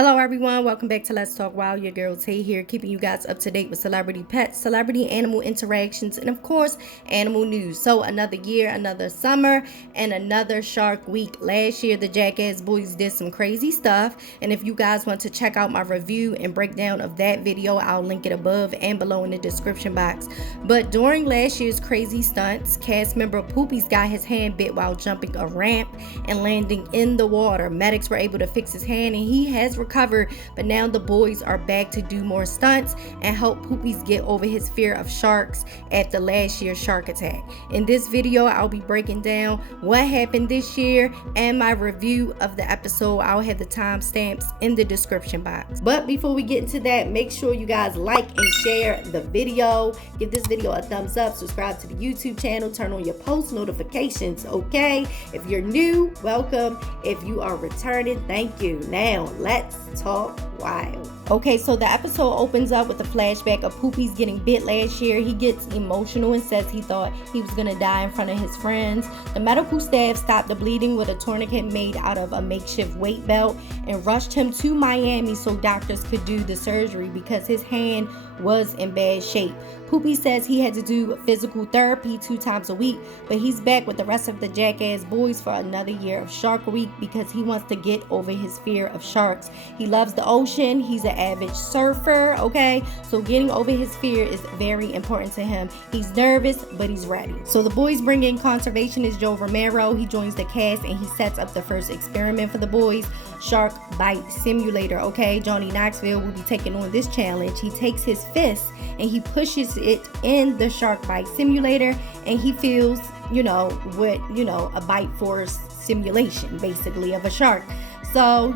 Hello everyone, welcome back to Let's Talk Wild. Your girl Tay here, keeping you guys up to date with celebrity pets, celebrity animal interactions, and of course animal news. So another year, another summer, and another shark week. Last year the Jackass boys did some crazy stuff, and if you guys want to check out my review and breakdown of that video, I'll link it above and below in the description box. But during last year's crazy stunts, cast member Poopies got his hand bit while jumping a ramp and landing in the water. Medics were able to fix his hand and he has recovered, but now the boys are back to do more stunts and help Poopies get over his fear of sharks after last year's shark attack. In this video, I'll be breaking down what happened this year and my review of the episode. I'll have the timestamps in the description box. But before we get into that, make sure you guys like and share the video. Give this video a thumbs up, subscribe to the YouTube channel, turn on your post notifications, okay? If you're new, welcome. If you are returning, thank you. Now, let's talk wild. Okay, so the episode opens up with a flashback of Poopies getting bit last year. He gets emotional and says he thought he was gonna die in front of his friends. The medical staff stopped the bleeding with a tourniquet made out of a makeshift weight belt and rushed him to Miami so doctors could do the surgery because his hand was in bad shape. Poopies says he had to do physical therapy 2 times a week, but he's back with the rest of the Jackass boys for another year of Shark Week because he wants to get over his fear of sharks. He loves the ocean. He's an avid surfer, okay? So getting over his fear is very important to him. He's nervous, but he's ready. So the boys bring in conservationist Joe Romero. He joins the cast and he sets up the first experiment for the boys, Shark Bite Simulator, okay? Johnny Knoxville will be taking on this challenge. He takes his fist and he pushes it in the Shark Bite Simulator and he feels, a bite force simulation basically of a shark. So,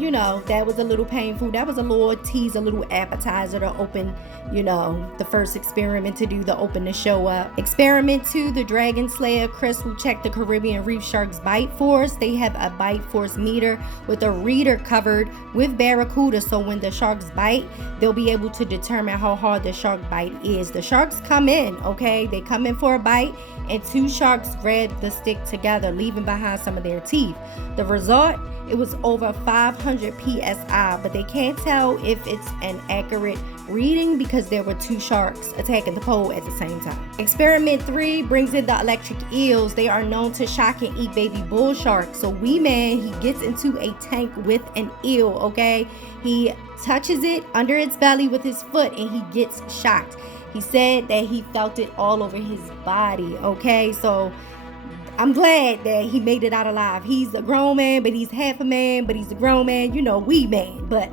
that was a little painful. That was a little tease, a little appetizer to open, the first experiment to do, to open the show up. Experiment 2, the Dragonslayer. Chris will check the Caribbean reef shark's bite force. They have a bite force meter with a reader covered with barracuda. So when the sharks bite, they'll be able to determine how hard the shark bite is. The sharks come in, okay? They come in for a bite and 2 sharks grab the stick together, leaving behind some of their teeth. The result, it was over 500 psi, but they can't tell if it's an accurate reading because there were 2 sharks attacking the pole at the same time. Experiment 3 brings in the electric eels. They are known to shock and eat baby bull sharks. So weeman, he gets into a tank with an eel, okay? He touches it under its belly with his foot and he gets shocked. He said that he felt it all over his body, okay? So I'm glad that he made it out alive. He's a grown man, but he's half a man, but he's a grown man, wee man. But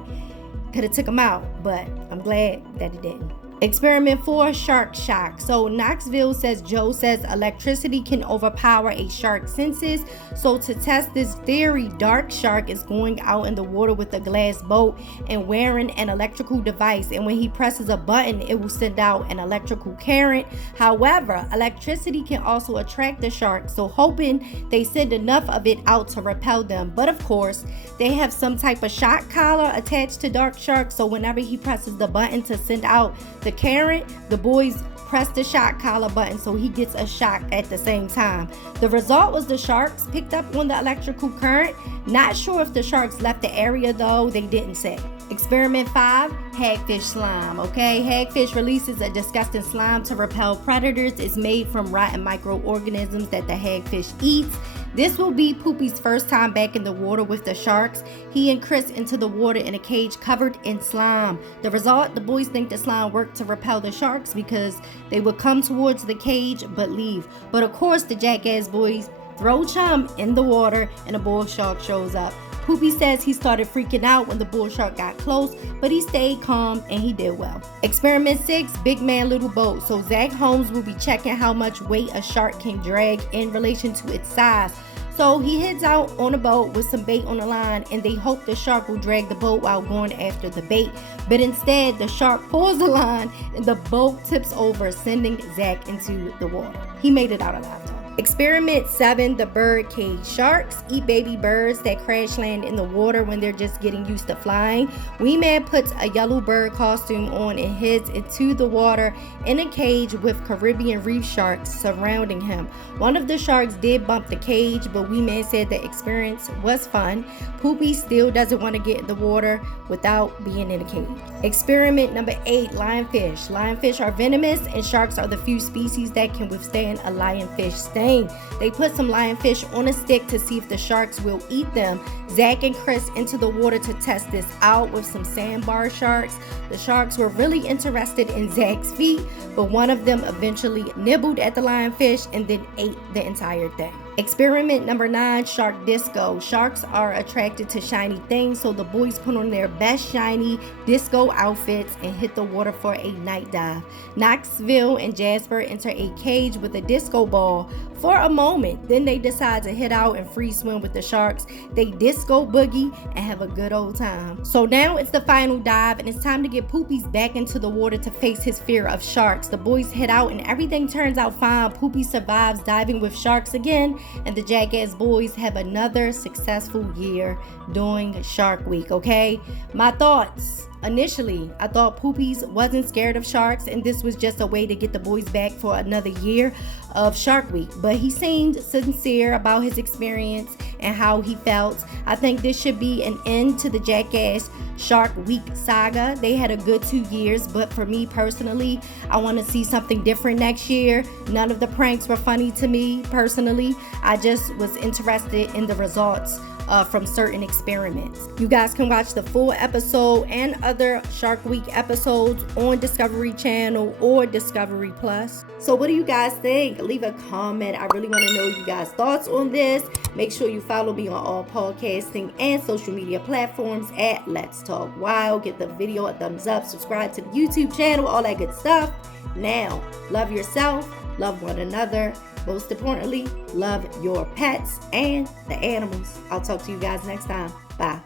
could have took him out, but I'm glad that he didn't. Experiment 4, shark shock. So Knoxville says Joe says electricity can overpower a shark's senses. So to test this theory, Dark Shark is going out in the water with a glass boat and wearing an electrical device. And when he presses a button, it will send out an electrical current. However, electricity can also attract the shark. So hoping they send enough of it out to repel them. But of course, they have some type of shock collar attached to Dark Shark. So whenever he presses the button to send out the current, the boys press the shock collar button so he gets a shock at the same time. The result was the sharks picked up on the electrical current. Not sure if the sharks left the area though, they didn't say. Experiment 5, hagfish slime, okay? Hagfish releases a disgusting slime to repel predators. It's made from rotten microorganisms that the hagfish eats. This will be Poopies' first time back in the water with the sharks. He and Chris into the water in a cage covered in slime. The result, the boys think the slime worked to repel the sharks because they would come towards the cage but leave. But of course, the Jackass boys throw chum in the water and a bull shark shows up. Poopies says he started freaking out when the bull shark got close, but he stayed calm and he did well. Experiment 6, big man little boat. So Zach Holmes will be checking how much weight a shark can drag in relation to its size. So he heads out on a boat with some bait on the line and they hope the shark will drag the boat while going after the bait. But instead, the shark pulls the line and the boat tips over, sending Zach into the water. He made it out alive though. Experiment 7, the birdcage. Sharks eat baby birds that crash land in the water when they're just getting used to flying. Weeman puts a yellow bird costume on and heads into the water in a cage with Caribbean reef sharks surrounding him. One of the sharks did bump the cage, but Weeman said the experience was fun. Poopies still doesn't want to get in the water without being in a cage. Experiment number 8, lionfish. Lionfish are venomous, and sharks are the few species that can withstand a lionfish sting. They put some lionfish on a stick to see if the sharks will eat them. Zach and Chris into the water to test this out with some sandbar sharks. The sharks were really interested in Zach's feet, but one of them eventually nibbled at the lionfish and then ate the entire thing. Experiment number 9, shark disco. Sharks are attracted to shiny things, so the boys put on their best shiny disco outfits and hit the water for a night dive. Knoxville and Jasper enter a cage with a disco ball for a moment. Then they decide to head out and free swim with the sharks. They disco boogie and have a good old time. So now it's the final dive, and it's time to get Poopies back into the water to face his fear of sharks. The boys head out and everything turns out fine. Poopy survives diving with sharks again, and the Jackass boys have another successful year doing Shark Week, okay? My thoughts. Initially, I thought Poopies wasn't scared of sharks, and this was just a way to get the boys back for another year of Shark Week. But he seemed sincere about his experience and how he felt. I think this should be an end to the Jackass Shark Week saga. They had a good 2 years, but for me personally, I want to see something different next year. None of the pranks were funny to me personally. I just was interested in the results from certain experiments. You guys can watch the full episode and other Shark Week episodes on Discovery Channel or Discovery Plus. So what do you guys think? Leave a comment. I really want to know you guys' thoughts on this. Make sure you follow me on all podcasting and social media platforms at Let's Talk Wild. Give the video a thumbs up, subscribe to the YouTube channel, all that good stuff. Now, love yourself, love one another. Most importantly, love your pets and the animals. I'll talk to you guys next time. Bye.